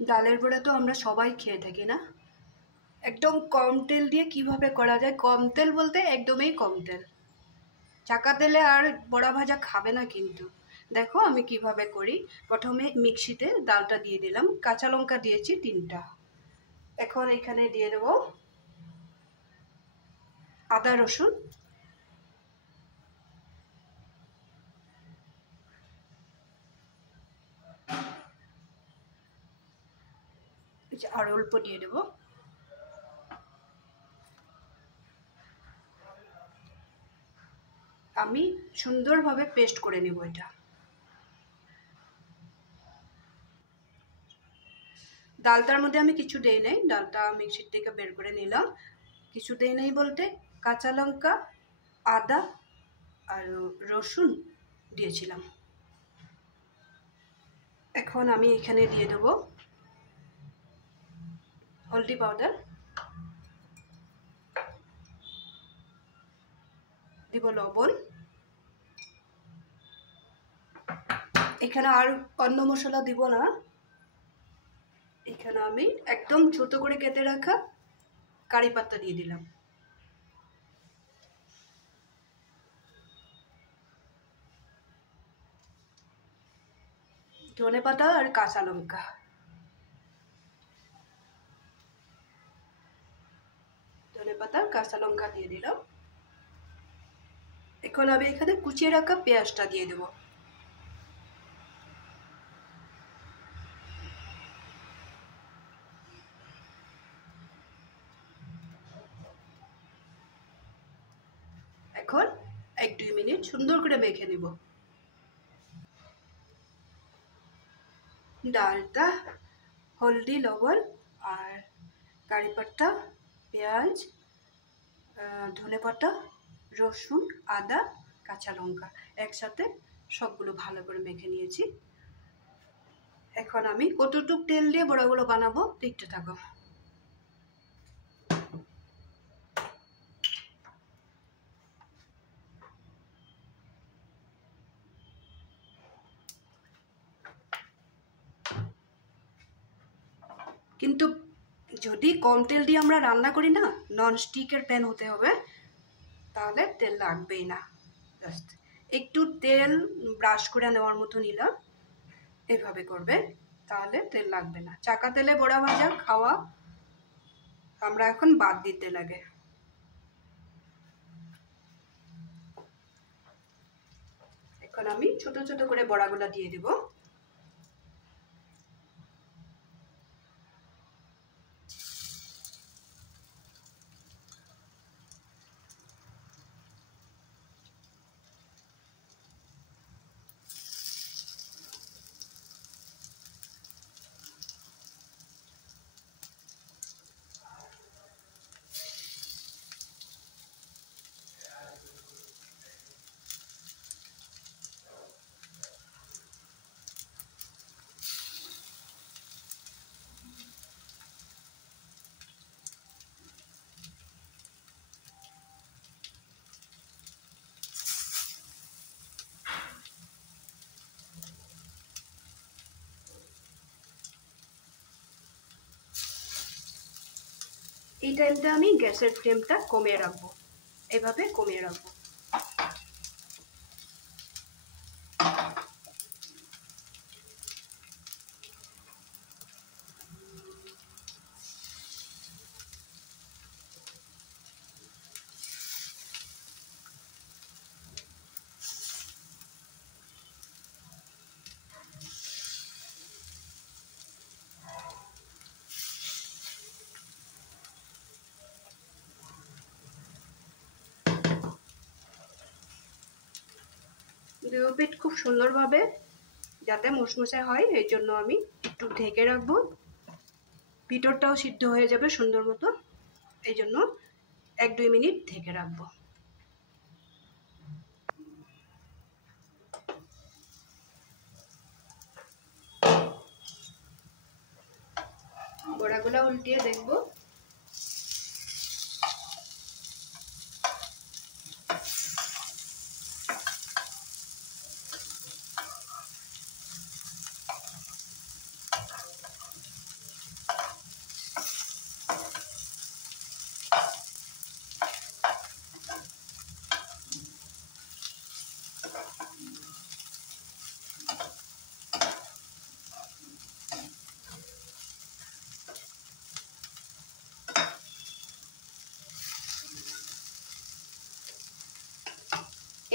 ডালের বড়া তো আমরা সবাই খেয়ে থাকি না? একদম কম তেল দিয়ে কিভাবে করা যায়, কম তেল বলতে একদমই কম তেল। চাকা তেলে আর বড়া ভাজা খাবে না কিন্তু। দেখো আমি কিভাবে করি। প্রথমে মিক্সিতে ডালটা দিয়ে দিলাম, কাঁচা লঙ্কা দিয়েছি 3টা। এখন এখানে দিয়ে দেবো আদা রসুন, আর অল্প দিয়ে দেবো। আমি সুন্দরভাবে পেস্ট করে নেব এটা। ডালটার মধ্যে আমি কিছু দেই নাই, ডালটা মিক্সির থেকে বের করে নিলাম। কিছু দেই নাই বলতে কাঁচা লঙ্কা, আদা আর রসুন দিয়েছিলাম। এখন আমি এখানে দিয়ে দেবো হলদি পাউডার, দিব লবণ। এখানে আর অন্য মশলা দিব না। এখানে আমি একদম ছোট করে কেটে রাখা কারি পাতা দিয়ে দিলাম, ধনে পাতা আর কাঁচা লঙ্কা। ধনে পাতা কাঁচা লঙ্কা দিয়ে দিলাম। এখন আমি এখানে কুচিয়ে রাখা পেঁয়াজটা দিয়ে দেবো। এখন 1-2 মিনিট সুন্দর করে মেখে নিব। ডালটা হলদি, লবণ আর কারি পাতা, পেঁয়াজ, ধনে পাতা, রসুন, আদা, কাঁচা লঙ্কা একসাথে সবগুলো ভালো করে মেখে নিয়েছি। এখন আমি কতটুকু তেল দিয়ে বড়াগুলো বানাবো দেখতে থাকো। কিন্তু যদি কম তেল দিয়ে আমরা রান্না করি না, নন স্টিকের প্যান হতে হবে, তাহলে তেল লাগবেই না। জাস্ট একটু তেল ব্রাশ করে নেওয়ার মতো নিলাম, এভাবে করবে, তাহলে তেল লাগবে না। চাকা তেলে বড়া ভাজা খাওয়া আমরা এখন বাদ দিতে লাগে। এখন আমি ছোট ছোট করে বড়াগুলো দিয়ে দেব। এই টাইমটা আমি গ্যাসের ফ্লেমটা কমিয়ে রাখবো, এভাবে কমিয়ে রাখবো। দুই পিঠ খুব সুন্দরভাবে যাতে মুসমুসে হয়, এই জন্য আমি একটু ঢেকে রাখবো, ভিতরটাও সিদ্ধ হয়ে যাবে সুন্দর মতো। এই জন্য 1-2 মিনিট ঢেকে রাখবো। বড়াগুলা উল্টিয়ে দেখবো।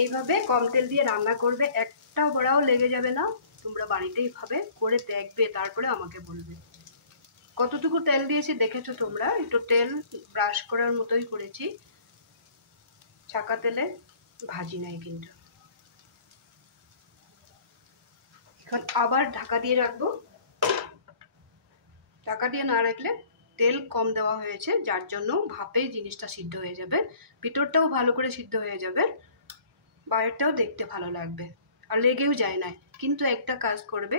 এইভাবে কম তেল দিয়ে রান্না করবে, একটা বড়াও লেগে যাবে না। তোমরা বাড়িতে এইভাবে করে দেখবে, তারপরে আমাকে বলবে কতটুকু তেল দিয়েছি। দেখেছো তোমরা, একটু তেল ব্রাশ করার মতোই করেছি, ছাকা তেলে ভাজি নাই কিন্তু। এখন আবার ঢাকা দিয়ে রাখবো। ঢাকা দিয়ে না রাখলে তেল কম দেওয়া হয়েছে, যার জন্য ভাপেই জিনিসটা সিদ্ধ হয়ে যাবে, ভিতরটাও ভালো করে সিদ্ধ হয়ে যাবে, বাইরেটাও দেখতে ভালো লাগবে আর লেগেও যায় না। কিন্তু একটা কাজ করবে,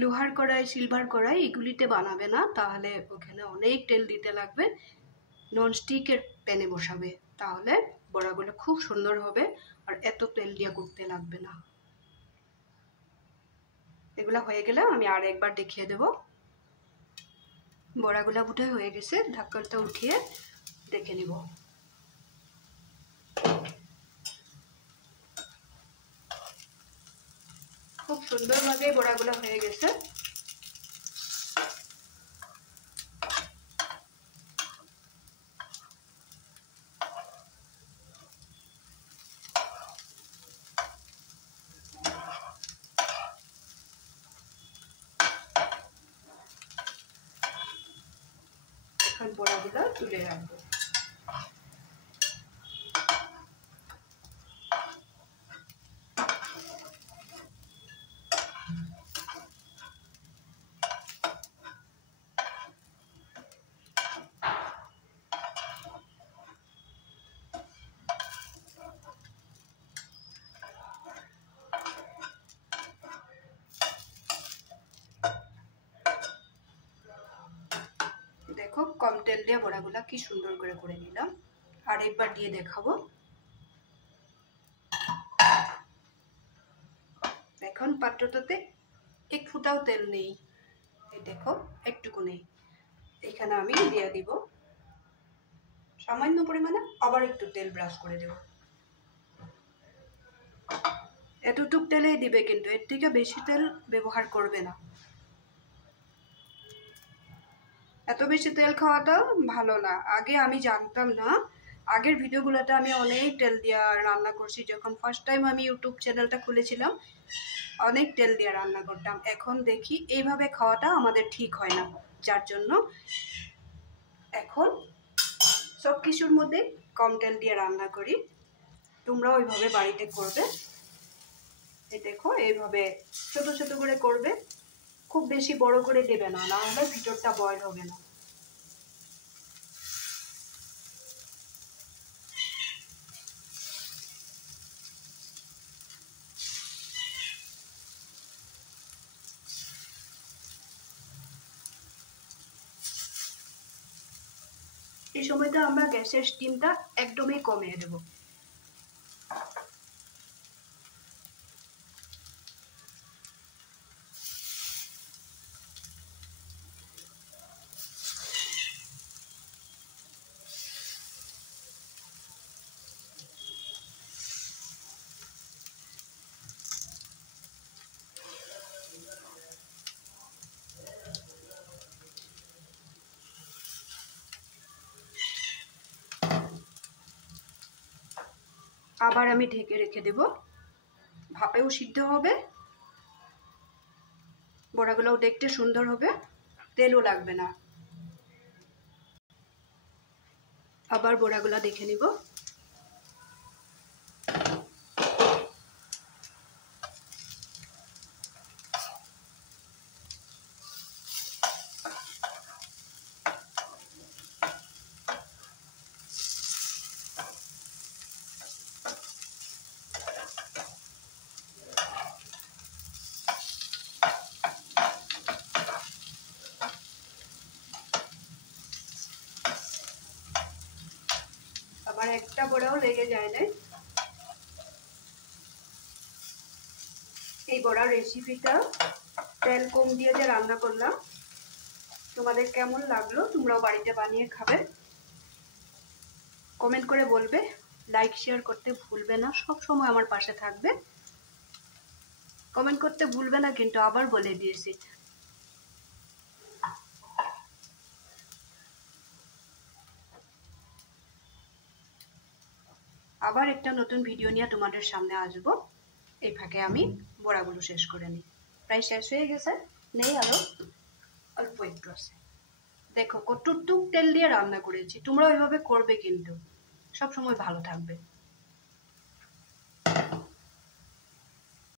লোহার কড়াই, সিলভার কড়াই এগুলিতে বানাবে না, তাহলে ওখানে অনেক তেল দিতে লাগবে। ননস্টিকের প্যানে বসাবে, তাহলে বড়াগুলো খুব সুন্দর হবে আর এত তেল দিয়ে করতে লাগবে না। এগুলা হয়ে গেলে আমি আর একবার দেখিয়ে দেব। বড়াগুলা উঠে হয়ে গেছে, ঢাকনটা উঠিয়ে দেখে নিব। খুব সুন্দরভাবে বড়াগুলো হয়ে গেছে। এখন বড়াগুলো তুলে রাখবো। দেখো কম তেল দিয়ে বড়াগুলা কি সুন্দর করে নিলাম, আর একবার দিয়ে দেখাবো। এখন পাত্রটাতে এক ফুটাও তেল নেই, এই দেখো একটুকু নেই। এখানে আমি দিয়ে দিব সামান্য পরিমাণে, আবার একটু তেল ব্রাশ করে দেব। এতটুক তেলেই দিবে, কিন্তু এর থেকে বেশি তেল ব্যবহার করবে না। এত বেশি তেল খাওয়াটা ভালো না। আগে আমি জানতাম না, আগের ভিডিওগুলোতে আমি অনেক তেল দিয়ে রান্না করছি। যখন ফার্স্ট টাইম আমি ইউটিউব চ্যানেলটা খুলেছিলাম, অনেক তেল দিয়ে রান্না করতাম। এখন দেখি এইভাবে খাওয়াটা আমাদের ঠিক হয় না, যার জন্য এখন সব কিছুর মধ্যে কম তেল দিয়ে রান্না করি। তোমরাও ওইভাবে বাড়িতে করবে। এই দেখো এইভাবে ছোট ছোট করে করবে, খুব বেশি বড় করে দেবে না, না হলে ভিতরটা বয়েল হবে না। এই সময়টা আমরা গ্যাসের স্টিমটা একদমই কমিয়ে দেব। আবার আমি ঢেকে রেখে দেব, ভাপেও সিদ্ধ হবে, বড়াগুলোও দেখতে সুন্দর হবে, তেলও লাগবে না। আবার বড়াগুলো দেখে নিব। আমার একটা বড়াও লেগে যায় না। এই বড়ার রেসিপিটা তেল কম দিয়ে যে রান্না করলাম, তোমাদের কেমন লাগলো? তোমরাও বাড়িতে বানিয়ে খাবে, কমেন্ট করে বলবে। লাইক শেয়ার করতে ভুলবে না, সব সময় আমার পাশে থাকবে। কমেন্ট করতে ভুলবে না কিন্তু, আবার বলে দিয়েছি। আবার একটা নতুন ভিডিও নিয়ে তোমাদের সামনে আসবো। এই ফাঁকে আমি বড়াগুলো শেষ করে নিই। প্রায় শেষ হয়ে গেছে, নেই আরো অল্প একটু আছে। দেখো কতটুক তেল দিয়ে রান্না করেছি, তোমরা ওইভাবে করবে কিন্তু সব সময় ভালো থাকবে।